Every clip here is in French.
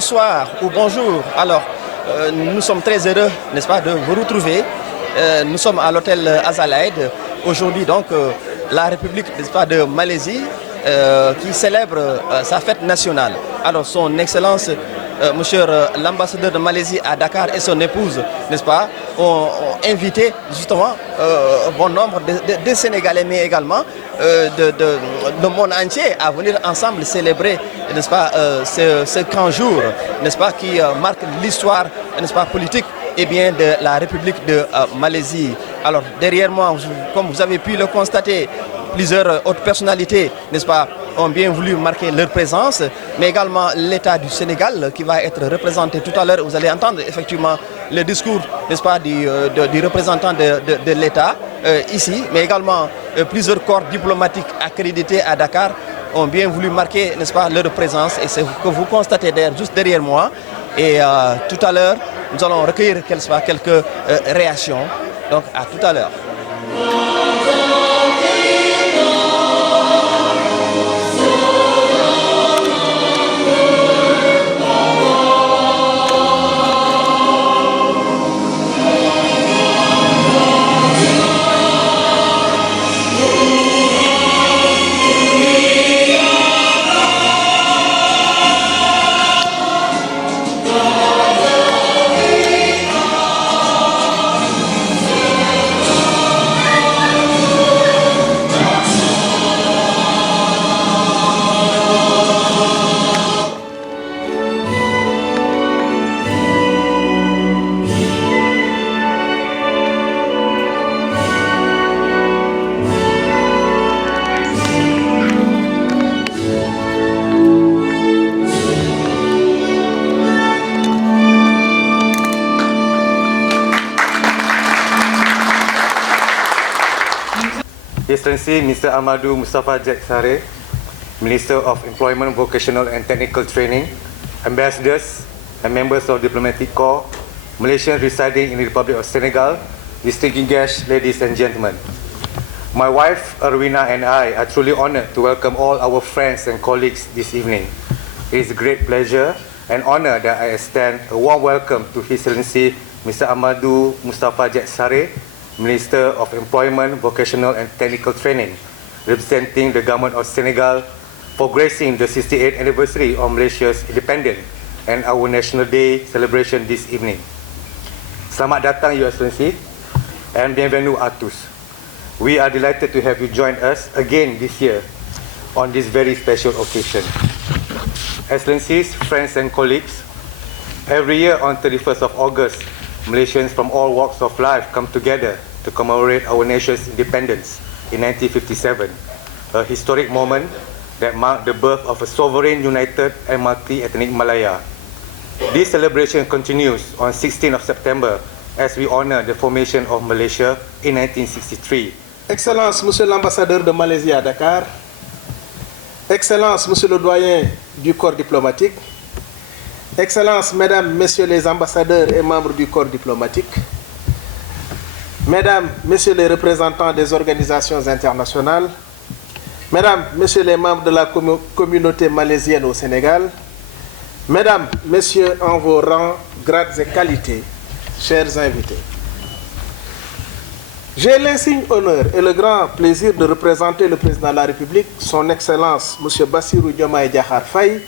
bonsoir ou bonjour. Alors, nous sommes très heureux, n'est-ce pas, de vous retrouver. Nous sommes à l'hôtel Azalaïd. Aujourd'hui, donc, la République, n'est-ce pas, de Malaisie qui célèbre sa fête nationale. Alors, son Excellence, monsieur l'ambassadeur de Malaisie à Dakar et son épouse, n'est-ce pas, ont invité justement bon nombre de Sénégalais, mais également de monde entier à venir ensemble célébrer, n'est-ce pas, ce grand jour, n'est-ce pas, qui marque l'histoire, n'est-ce pas, politique et bien de la République de Malaisie. Alors derrière moi, comme vous avez pu le constater, plusieurs autres personnalités, n'est-ce pas, ont bien voulu marquer leur présence, mais également l'État du Sénégal qui va être représenté tout à l'heure. Vous allez entendre effectivement le discours, n'est-ce pas, du représentant de l'État ici, mais également plusieurs corps diplomatiques accrédités à Dakar ont bien voulu marquer, n'est-ce pas, leur présence, et c'est ce que vous constatez juste derrière moi. Et tout à l'heure, nous allons recueillir quelques réactions. Donc à tout à l'heure. Excellency Mr. Amadou Mustafa Jack Sare, Minister of Employment, Vocational and Technical Training, Ambassadors and members of Diplomatic Corps, Malaysians residing in the Republic of Senegal, distinguished guests, ladies and gentlemen. My wife, Arwina, and I are truly honored to welcome all our friends and colleagues this evening. It is a great pleasure and honor that I extend a warm welcome to His Excellency Mr. Amadou Mustafa Jack Sare, Minister of Employment, Vocational and Technical Training, representing the Government of Senegal for gracing the 68th anniversary of Malaysia's independence and our National Day celebration this evening. Selamat datang, Your Excellency, and bienvenue à tous. We are delighted to have you join us again this year on this very special occasion. Excellencies, friends and colleagues, every year on 31st of August, Malaysians from all walks of life come together to commemorate our nation's independence in 1957, a historic moment that marked the birth of a sovereign, united and multi-ethnic Malaya. This celebration continues on 16th of September as we honor the formation of Malaysia in 1963. Excellence, Monsieur l'ambassadeur de Malaisie à Dakar, Excellence, Monsieur le doyen du corps diplomatique, Excellence, Mesdames, Messieurs les ambassadeurs et membres du corps diplomatique, Mesdames, Messieurs les représentants des organisations internationales, Mesdames, Messieurs les membres de la communauté malaisienne au Sénégal, Mesdames, Messieurs en vos rangs, grades et qualités, chers invités. J'ai l'insigne honneur et le grand plaisir de représenter le Président de la République, son Excellence, M. Bassirou Diomaye Diakhar Faye,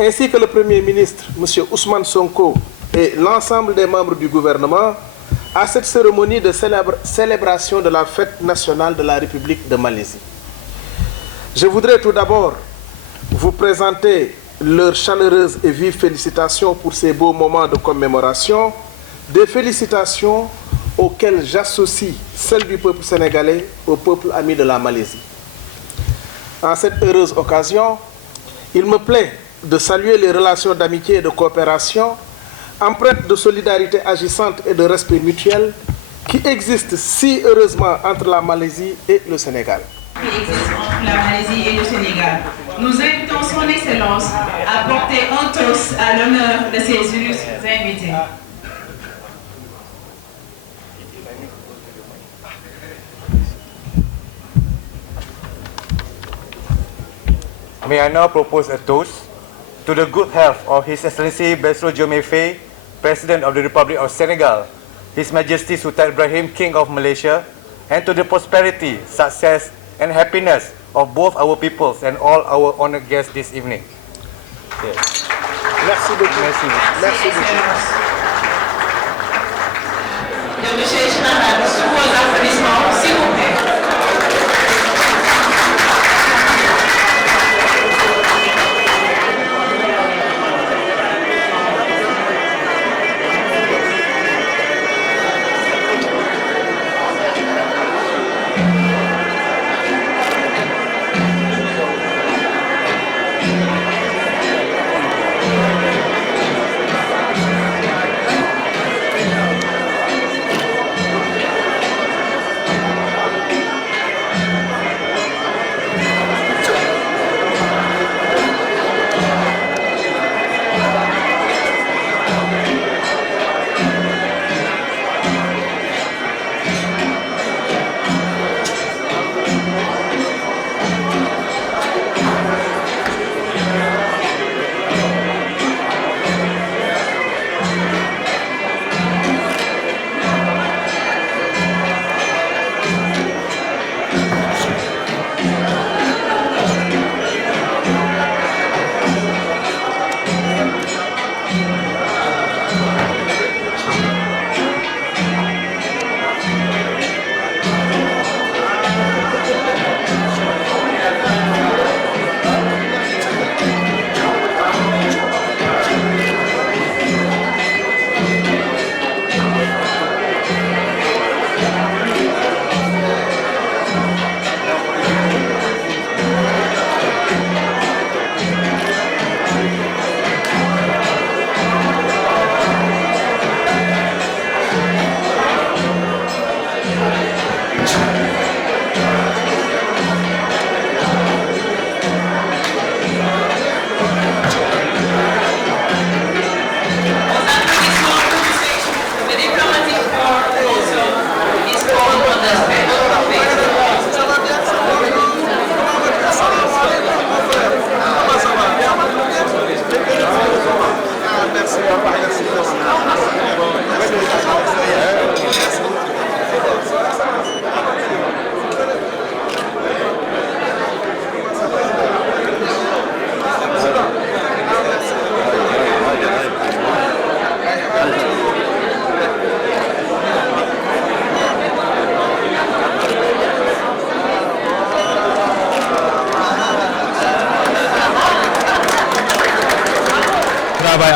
ainsi que le Premier ministre, M. Ousmane Sonko, et l'ensemble des membres du gouvernement, à cette cérémonie de célébration de la fête nationale de la République de Malaisie. Je voudrais tout d'abord vous présenter leurs chaleureuses et vives félicitations pour ces beaux moments de commémoration, des félicitations auxquelles j'associe celles du peuple sénégalais au peuple ami de la Malaisie. En cette heureuse occasion, il me plaît de saluer les relations d'amitié et de coopération, empreintes de solidarité agissante et de respect mutuel qui existent si heureusement entre la Malaisie et le Sénégal. Qui existe entre la Malaisie et le Sénégal. Nous invitons son Excellence à porter un toast à l'honneur de ses illustres invités. May I now propose a toast to the good health of His Excellency Bassirou Diomaye Faye, President of the Republic of Senegal, His Majesty Sultan Ibrahim, King of Malaysia, and to the prosperity, success, and happiness of both our peoples and all our honored guests this evening. Okay. Merci beaucoup. Merci. Merci beaucoup. Le monsieur général, sous vos applaudissements, s'il vous plaît.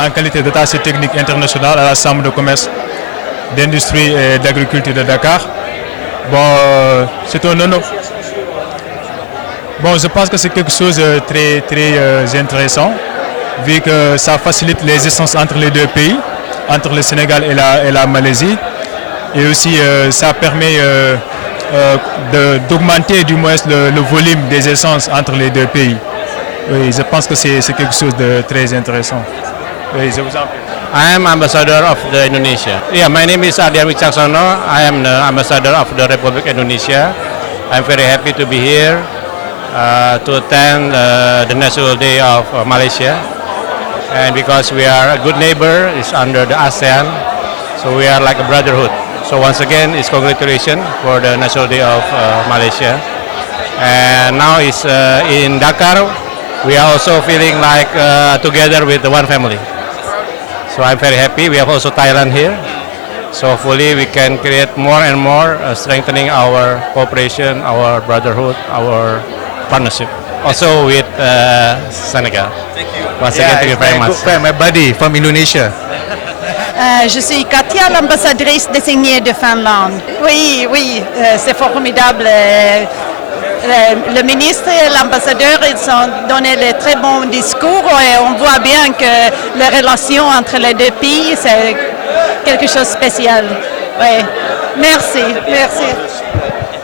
En qualité d'attaché technique international à la Chambre de commerce, d'industrie et d'agriculture de Dakar. Bon, c'est un honneur. Bon, je pense que c'est quelque chose de très intéressant, vu que ça facilite les échanges entre les deux pays, entre le Sénégal et la Malaisie. Et aussi, ça permet d'augmenter du moins le volume des échanges entre les deux pays. Oui, je pense que c'est quelque chose de très intéressant. Oui, je vous en prie. I am ambassador of the Indonesia. Yeah, my name is Ardian Wicaksono. I am the ambassador of the Republic of Indonesia. I'm very happy to be here to attend the National Day of Malaysia. And because we are a good neighbor, it's under the ASEAN, so we are like a brotherhood. So once again, it's congratulations for the National Day of Malaysia. And now it's in Dakar. We are also feeling like together with the one family. So I'm very happy. We have also Thailand here. So hopefully we can create more and more, strengthening our cooperation, our brotherhood, our partnership. Also with Senegal. Thank you. Once again, thank you very much. Good friend, my buddy from Indonesia. Je suis Katia, l'ambassadrice désignée de Finlande. Oui, c'est formidable. Le ministre et l'ambassadeur, ils ont donné de très bons discours et on voit bien que les relations entre les deux pays, c'est quelque chose de spécial. Oui. Merci.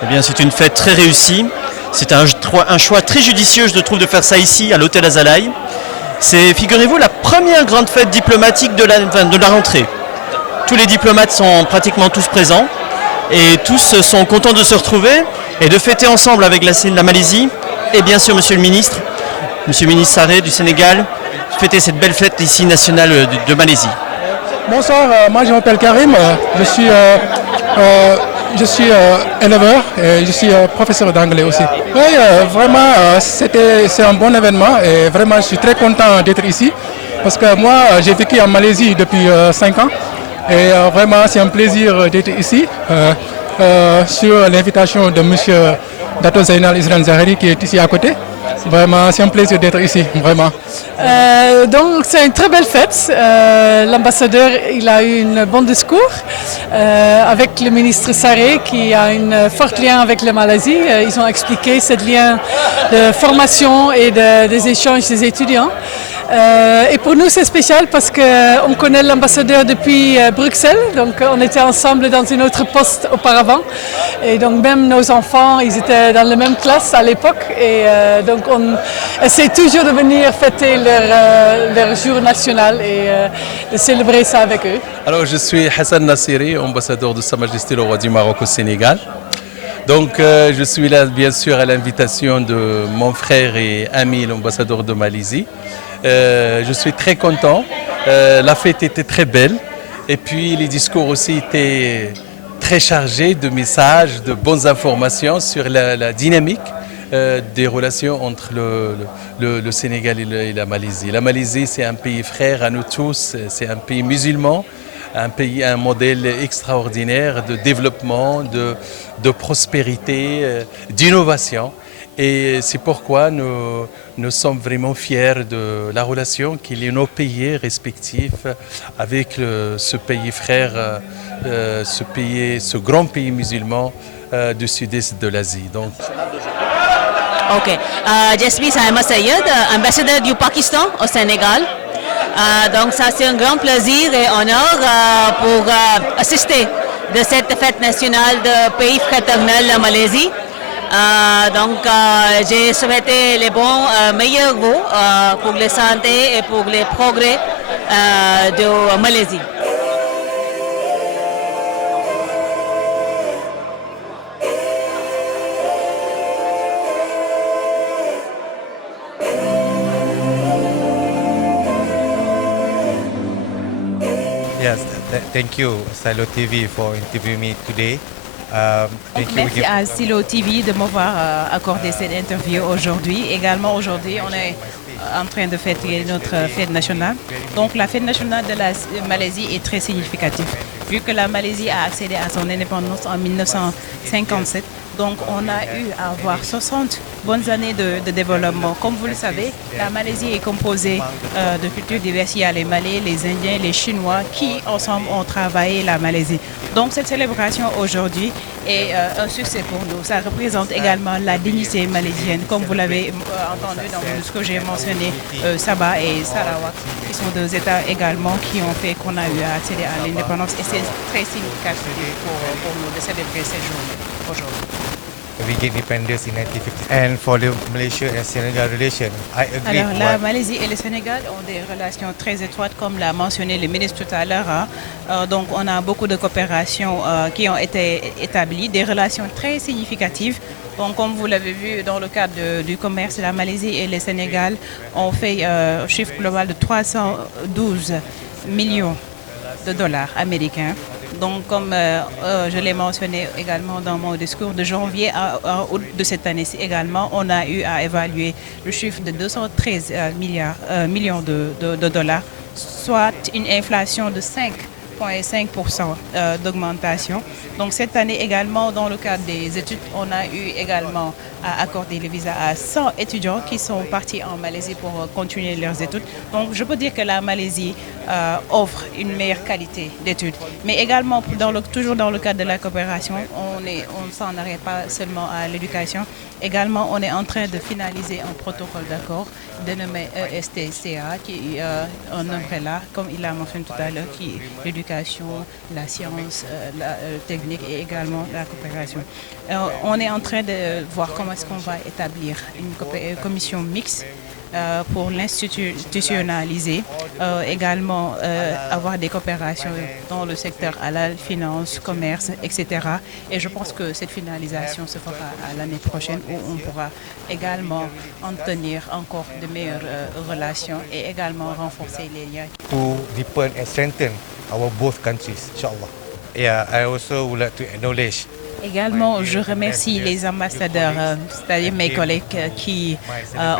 Eh bien, c'est une fête très réussie. C'est un choix très judicieux, je trouve, de faire ça ici, à l'hôtel Azalaï. C'est, figurez-vous, la première grande fête diplomatique de la rentrée. Tous les diplomates sont pratiquement tous présents et tous sont contents de se retrouver et de fêter ensemble avec la Malaisie et bien sûr Monsieur le ministre Sarré du Sénégal, fêter cette belle fête ici nationale de Malaisie. Bonsoir, moi je m'appelle Karim, je suis éleveur et je suis professeur d'anglais aussi. Oui, vraiment c'est un bon événement et vraiment je suis très content d'être ici parce que moi j'ai vécu en Malaisie depuis 5 ans et vraiment c'est un plaisir d'être ici sur l'invitation de M. Dato Zainal Isran Zahari qui est ici à côté. Vraiment, c'est un plaisir d'être ici, vraiment. Donc, c'est une très belle fête. L'ambassadeur, il a eu un bon discours avec le ministre Sarré qui a un fort lien avec la Malaisie. Ils ont expliqué ce lien de formation et des échanges des étudiants. Et pour nous, c'est spécial parce qu'on connaît l'ambassadeur depuis Bruxelles. Donc, on était ensemble dans une autre poste auparavant. Et donc, même nos enfants, ils étaient dans la même classe à l'époque. Et donc, on essaie toujours de venir fêter leur jour national et de célébrer ça avec eux. Alors, je suis Hassan Nassiri, ambassadeur de Sa Majesté le Roi du Maroc au Sénégal. Donc, je suis là, bien sûr, à l'invitation de mon frère et ami, l'ambassadeur de Malaisie. Je suis très content, la fête était très belle et puis les discours aussi étaient très chargés de messages, de bonnes informations sur la dynamique des relations entre le Sénégal et la Malaisie. La Malaisie, c'est un pays frère à nous tous, c'est un pays musulman, un modèle extraordinaire de développement, de prospérité, d'innovation. Et c'est pourquoi nous sommes vraiment fiers de la relation qu'il y a nos pays respectifs avec ce pays frère, ce grand pays musulman du sud-est de l'Asie. Donc. Ok, je suis Saïma Sayed, ambassadeur du Pakistan au Sénégal. Donc ça c'est un grand plaisir et honneur pour assister de cette fête nationale de pays fraternel la Malaisie. Donc j'ai souhaité les meilleurs vœux pour la santé et pour les progrès de Malaisie. Yes, thank you, Silo TV, for interviewing me today. Merci à Silo TV de m'avoir accordé cette interview aujourd'hui. Également aujourd'hui, on est en train de fêter notre fête nationale. Donc la fête nationale de la Malaisie est très significative. Vu que la Malaisie a accédé à son indépendance en 1957, donc on a eu à avoir 60 bonnes années de développement. Comme vous le savez, la Malaisie est composée de cultures diverses. Il y a les Malais, les Indiens, les Chinois qui ensemble ont travaillé la Malaisie. Donc cette célébration aujourd'hui est un succès pour nous. Ça représente également la dignité malaisienne. Comme vous l'avez entendu dans ce que j'ai mentionné, Sabah et Sarawak, qui sont deux États également qui ont fait qu'on a eu à accéder à l'indépendance. Et c'est très significatif pour nous de célébrer cette journée aujourd'hui. We get independence in 1950. And for the Malaysia and Senegal relation, I agree. Alors, la Malaisie et le Sénégal ont des relations très étroites, comme l'a mentionné le ministre tout à l'heure. Donc, on a beaucoup de coopérations qui ont été établies, des relations très significatives. Donc, comme vous l'avez vu dans le cadre du commerce, la Malaisie et le Sénégal ont fait un chiffre global de 312 millions de dollars américains. Donc, comme je l'ai mentionné également dans mon discours de janvier à août de cette année-ci également, on a eu à évaluer le chiffre de 213 millions de dollars, soit une inflation de 5,5% d'augmentation. Donc cette année également, dans le cadre des études, on a eu également à accorder les visas à 100 étudiants qui sont partis en Malaisie pour continuer leurs études. Donc je peux dire que la Malaisie offre une meilleure qualité d'études. Mais également, toujours dans le cadre de la coopération, on ne s'en arrête pas seulement à l'éducation. Également, on est en train de finaliser un protocole d'accord dénommé ESTCA, qui est un umbrella, comme il a mentionné tout à l'heure, qui est l'éducation, la science, la technique et également la coopération. On est en train de voir comment est-ce qu'on va établir une commission mixte pour l'institutionnaliser, également avoir des coopérations dans le secteur halal, finance, commerce, etc. Et je pense que cette finalisation se fera à l'année prochaine où on pourra également entretenir encore de meilleures relations et également renforcer les liens. To deepen and strengthen our both countries, inshallah. Yeah, I also would like to acknowledge. Également, je remercie les ambassadeurs, c'est-à-dire mes collègues qui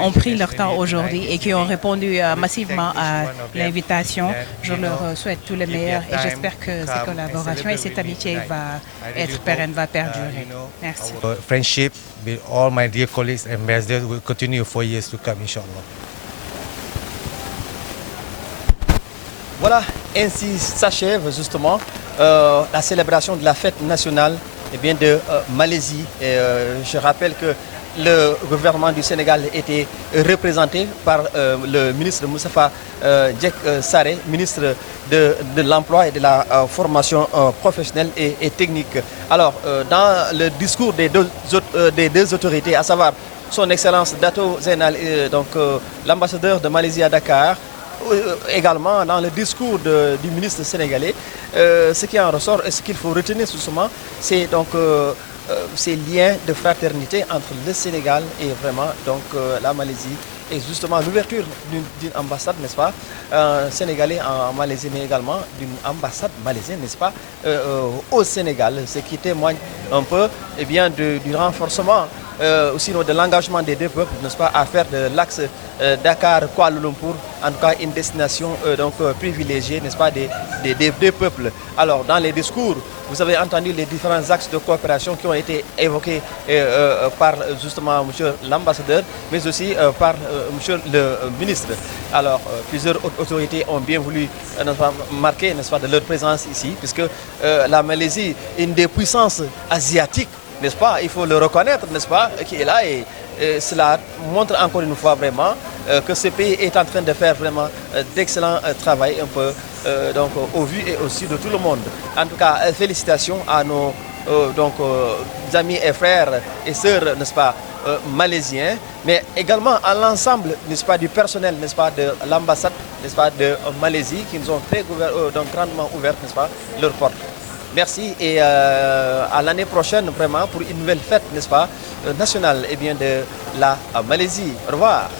ont pris leur temps aujourd'hui et qui ont répondu massivement à l'invitation. Je leur souhaite tout le meilleur et j'espère que cette collaboration et cette amitié va être pérenne, va perdurer. Merci. Friendship with all my dear colleagues and ambassadors will continue for years to come, inshallah. Voilà, ainsi s'achève justement la célébration de la fête nationale de Malaisie. Et, je rappelle que le gouvernement du Sénégal était représenté par le ministre Moustapha Diek Sarré, ministre de l'Emploi et de la formation professionnelle et technique. Alors, dans le discours des deux autorités, à savoir son Excellence Dato Zainal, donc l'ambassadeur de Malaisie à Dakar, également dans le discours du ministre sénégalais, ce qui en ressort et ce qu'il faut retenir justement, c'est donc ces liens de fraternité entre le Sénégal et vraiment donc la Malaisie et justement l'ouverture d'une ambassade, n'est-ce pas, sénégalais en Malaisie, mais également d'une ambassade malaisienne, n'est-ce pas, au Sénégal, ce qui témoigne un peu du renforcement aussi de l'engagement des deux peuples, n'est-ce pas, à faire de l'axe Dakar-Kuala Lumpur, en tout cas une destination privilégiée, n'est-ce pas, des deux peuples. Alors, dans les discours, vous avez entendu les différents axes de coopération qui ont été évoqués par justement monsieur l'ambassadeur, mais aussi par monsieur le ministre. Alors, plusieurs autorités ont bien voulu marquer, n'est-ce pas, de leur présence ici, puisque la Malaisie est une des puissances asiatiques, n'est-ce pas, il faut le reconnaître, n'est-ce pas, qui est là et cela montre encore une fois vraiment que ce pays est en train de faire vraiment d'excellent travail un peu donc au vu et au su de tout le monde. En tout cas, félicitations à nos amis et frères et sœurs, n'est-ce pas, malaisiens, mais également à l'ensemble, n'est-ce pas, du personnel, n'est-ce pas, de l'ambassade, n'est-ce pas, de Malaisie qui nous ont très donc grandement ouvert, n'est-ce pas, leurs portes. Merci et à l'année prochaine vraiment pour une nouvelle fête, n'est-ce pas, nationale de la Malaisie. Au revoir.